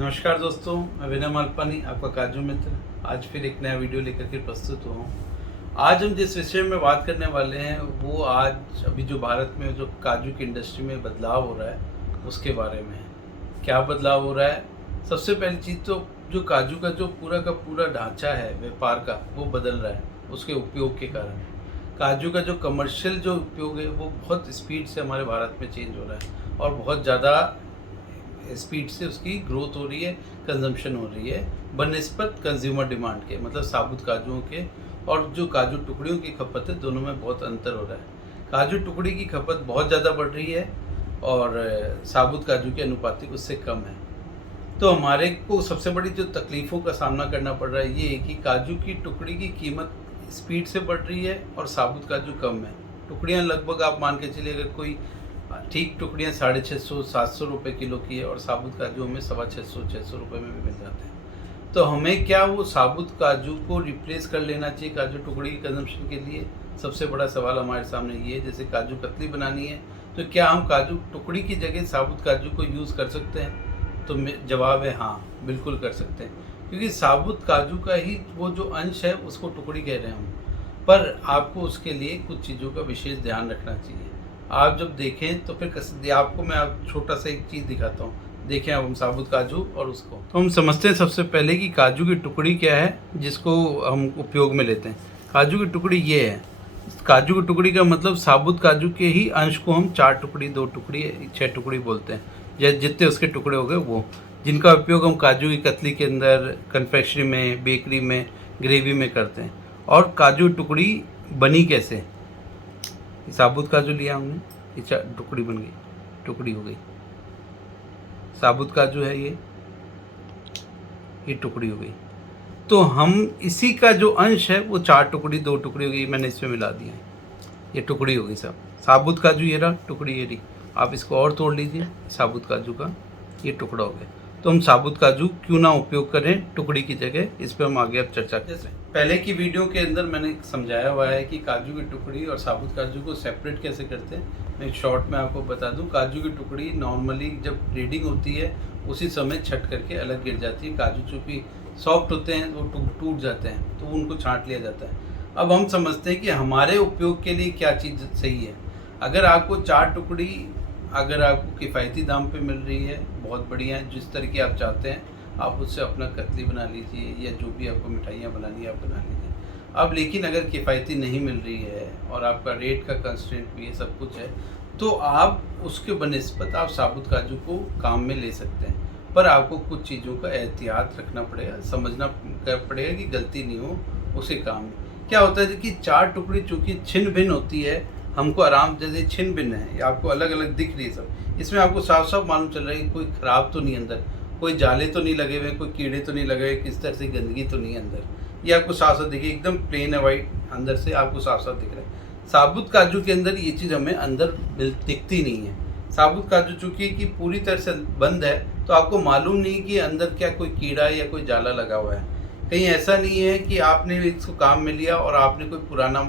नमस्कार दोस्तों, मैं विनय मालपानी आपका काजू मित्र आज फिर एक नया वीडियो लेकर के प्रस्तुत हुआ हूँ। आज हम जिस विषय में बात करने वाले हैं वो आज अभी जो भारत में जो काजू की इंडस्ट्री में बदलाव हो रहा है उसके बारे में है। क्या बदलाव हो रहा है? सबसे पहली चीज़ तो जो काजू का जो पूरा ढांचा है व्यापार का वो बदल रहा है उसके उपयोग के कारण। काजू का जो कमर्शियल जो उपयोग है वो बहुत स्पीड से हमारे भारत में चेंज हो रहा है और बहुत ज़्यादा स्पीड से उसकी ग्रोथ हो रही है, कंजम्पशन हो रही है बनिस्बत कंज्यूमर डिमांड के, मतलब साबुत काजुओं के और जो काजू टुकड़ियों की खपत है दोनों में बहुत अंतर हो रहा है। काजू टुकड़ी की खपत बहुत ज़्यादा बढ़ रही है और साबुत काजू के अनुपातिक उससे कम है। तो हमारे को सबसे बड़ी जो तकलीफ़ों का सामना करना पड़ रहा है ये है कि काजू की टुकड़ी की कीमत स्पीड से बढ़ रही है और साबुत काजू कम है। टुकड़ियाँ लगभग आप मान के चलिए, अगर कोई ठीक टुकड़ियाँ 650-700 रुपये किलो की है और साबुत काजू हमें 650-600 रुपये में भी मिल जाते हैं। तो हमें क्या वो साबुत काजू को रिप्लेस कर लेना चाहिए काजू टुकड़ी की कंजम्पशन के लिए? सबसे बड़ा सवाल हमारे सामने ये है। जैसे काजू कतली बनानी है तो क्या हम काजू टुकड़ी की जगह साबुत काजू को यूज़ कर सकते हैं? तो जवाब है हाँ, बिल्कुल कर सकते हैं, क्योंकि साबुत काजू का ही वो जो अंश है उसको टुकड़ी कह रहे हैं हम। पर आपको उसके लिए कुछ चीज़ों का विशेष ध्यान रखना चाहिए। आप जब देखें तो फिर आपको मैं आप छोटा सा एक चीज़ दिखाता हूँ। देखें अब हम साबुत काजू और उसको तो हम समझते हैं सबसे पहले कि काजू की टुकड़ी क्या है जिसको हम उपयोग में लेते हैं। काजू की टुकड़ी ये है। काजू की टुकड़ी का मतलब साबुत काजू के ही अंश को हम 4 टुकड़ी, 2 टुकड़ी, 6 टुकड़ी बोलते हैं। जितने उसके टुकड़े हो गए वो, जिनका उपयोग हम काजू की कतली के अंदर, कन्फेक्शनरी में, बेकरी में, ग्रेवी में करते हैं। और काजू टुकड़ी बनी कैसे? साबुत काजू लिया हमने, ये टुकड़ी बन गई, टुकड़ी हो गई। साबुत काजू है ये टुकड़ी हो गई। तो हम इसी का जो अंश है वो 4 टुकड़ी, 2 टुकड़ी हो गई, मैंने इसमें मिला दिया है, ये टुकड़ी हो गई सब। साबुत काजू ये रहा, टुकड़ी ये रही। आप इसको और तोड़ लीजिए, साबुत काजू का ये टुकड़ा हो गया। तो हम साबुत काजू क्यों ना उपयोग करें टुकड़ी की जगह, इस पर हम आगे अब चर्चा करें। पहले की वीडियो के अंदर मैंने समझाया हुआ है कि काजू की टुकड़ी और साबुत काजू को सेपरेट कैसे करते हैं। मैं एक शॉर्ट में आपको बता दूं, काजू की टुकड़ी नॉर्मली जब ब्रीडिंग होती है उसी समय छट करके अलग गिर जाती है। काजू चूँकि सॉफ्ट होते हैं वो टूट जाते हैं तो उनको छांट लिया जाता है। अब हम समझते हैं कि हमारे उपयोग के लिए क्या चीज़ सही है। अगर आपको 4 टुकड़ी अगर आपको किफ़ायती दाम पे मिल रही है, बहुत बढ़िया है, जिस तरह की आप चाहते हैं आप उससे अपना कतली बना लीजिए या जो भी आपको मिठाइयाँ बनानी है आप बना लीजिए। अब लेकिन अगर किफ़ायती नहीं मिल रही है और आपका रेट का कंस्ट्रेंट भी है, सब कुछ है, तो आप उसके बनिस्बत आप साबुत काजू को काम में ले सकते हैं। पर आपको कुछ चीज़ों का एहतियात रखना पड़ेगा, समझना पड़ेगा कि गलती नहीं हो उसे काम में। क्या होता है कि 4 टुकड़ी चूँकि छिन्न भिन्न होती है, हमको आराम जैसे छिन्न भिन्न है या आपको अलग अलग दिख रही है सब, इसमें आपको साफ साफ मालूम चल रहा है कि कोई ख़राब तो नहीं अंदर, कोई जाले तो नहीं लगे हुए, कोई कीड़े तो नहीं लगे हुए, किस तरह से गंदगी तो नहीं है अंदर, ये आपको साफ साफ दिखिए, एकदम प्लेन है वाइट, अंदर से आपको साफ साफ दिख रहा है। साबुत काजू के अंदर ये चीज़ हमें अंदर दिखती नहीं है। साबुत काजू चूँकि कि पूरी तरह से बंद है तो आपको मालूम नहीं कि अंदर क्या कोई कीड़ा या कोई जाला लगा हुआ है। कहीं ऐसा नहीं है कि आपने इसको काम में लिया और आपने कोई पुराना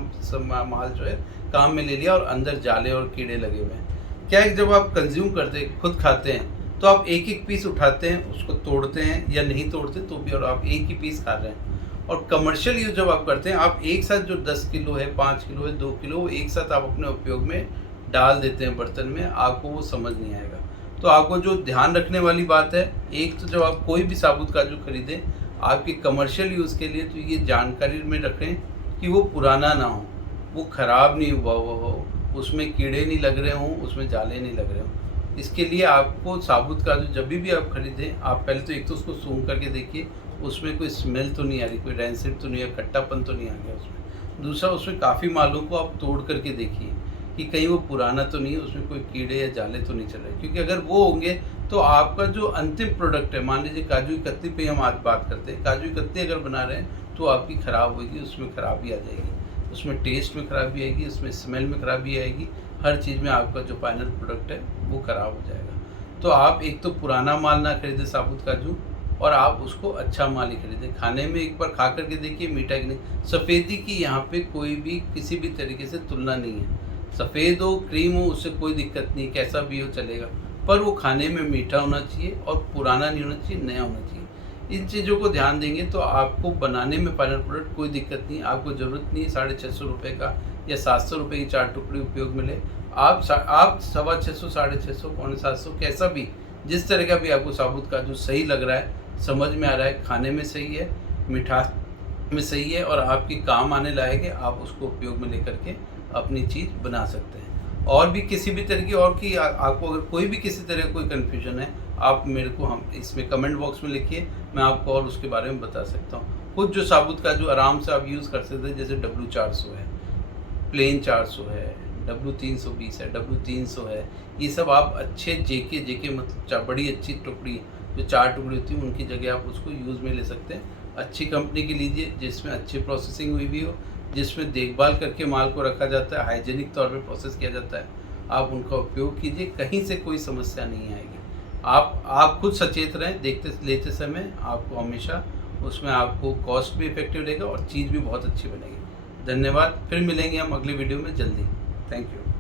माल जो है काम में ले लिया और अंदर जाले और कीड़े लगे हुए हैं। क्या है, जब आप कंज्यूम करते हैं, खुद खाते हैं, तो आप एक एक पीस उठाते हैं, उसको तोड़ते हैं या नहीं तोड़ते तो भी, और आप एक ही पीस खा रहे हैं। और कमर्शियल यूज जब आप करते हैं, आप एक साथ जो 10 किलो है, 5 किलो है, 2 किलो, एक साथ आप अपने उपयोग में डाल देते हैं बर्तन में, आपको वो समझ नहीं आएगा। तो आपको जो ध्यान रखने वाली बात है, एक तो जब आप कोई भी साबुत काजू खरीदें आपके कमर्शियल यूज़ के लिए, तो ये जानकारी में रखें कि वो पुराना ना हो, वो ख़राब नहीं हुआ हो, उसमें कीड़े नहीं लग रहे हों, उसमें जाले नहीं लग रहे हों। इसके लिए आपको साबुत काजू जब भी आप खरीदें, आप पहले तो एक तो उसको सूंघ करके देखिए, उसमें कोई स्मेल तो नहीं आ रही, कोई रैंसिड तो नहीं है, खट्टापन तो नहीं आ गया उसमें। दूसरा, उसमें काफ़ी मालों को आप तोड़ करके देखिए कि कहीं वो पुराना तो नहीं है, उसमें कोई कीड़े या जाले तो नहीं चल रहे, क्योंकि अगर वो होंगे तो आपका जो अंतिम प्रोडक्ट है, मान लीजिए काजू की कतली पे हम आज बात करते हैं, काजू की कतली अगर बना रहे हैं तो आपकी ख़राब होगी, उसमें खराबी आ जाएगी, उसमें टेस्ट में खराबी आएगी, उसमें स्मेल में खराबी आएगी, हर चीज़ में आपका जो फाइनल प्रोडक्ट है वो ख़राब हो जाएगा। तो आप एक तो पुराना माल ना खरीदें साबुत काजू, और आप उसको अच्छा माल ही खरीदें। खाने में एक बार खा करके देखिए मीठा कि नहीं। सफ़ेदी की यहाँ पे कोई भी किसी भी तरीके से तुलना नहीं है। सफ़ेद हो, क्रीम हो, उससे कोई दिक्कत नहीं, कैसा भी हो चलेगा। पर वो खाने में मीठा होना चाहिए और पुराना नहीं होना चाहिए, नया होना चाहिए। इन चीज़ों को ध्यान देंगे तो आपको बनाने में फाइनल प्रोडक्ट कोई दिक्कत नहीं। आपको ज़रूरत नहीं है 650 का या 700 रुपये की 4 टुकड़ी उपयोग में लें। आप 650, 650, पौने 700 कैसा भी, जिस तरह का भी आपको साबुत काजू सही लग रहा है, समझ में आ रहा है, खाने में सही है, मिठास में सही है और आपके काम आने लायक है, आप उसको उपयोग में लेकर के अपनी चीज़ बना सकते हैं। और भी किसी भी तरह की आपको अगर कोई भी किसी तरह का कोई कन्फ्यूजन है, आप मेरे को हम इसमें कमेंट बॉक्स में लिखिए, मैं आपको और उसके बारे में बता सकता हूँ। कुछ जो साबुत काजू आराम से आप यूज़ कर सकते हैं, जैसे W400 है, प्लेन 400 है, W320 है, W300 है, ये सब आप अच्छे जेके मतलब बड़ी अच्छी टुकड़ी जो 4 टुकड़ी होती है उनकी जगह आप उसको यूज़ में ले सकते हैं। अच्छी कंपनी की लीजिए जिसमें अच्छी प्रोसेसिंग हुई भी हो, जिसमें देखभाल करके माल को रखा जाता है, हाइजीनिक तौर पे प्रोसेस किया जाता है। आप उनका उपयोग कीजिए, कहीं से कोई समस्या नहीं आएगी। आप खुद सचेत रहें, देखते लेते समय आपको हमेशा उसमें आपको कॉस्ट भी इफ़ेक्टिव रहेगा और चीज़ भी बहुत अच्छी बनेगी। धन्यवाद, फिर मिलेंगे हम अगली वीडियो में जल्दी। Thank you.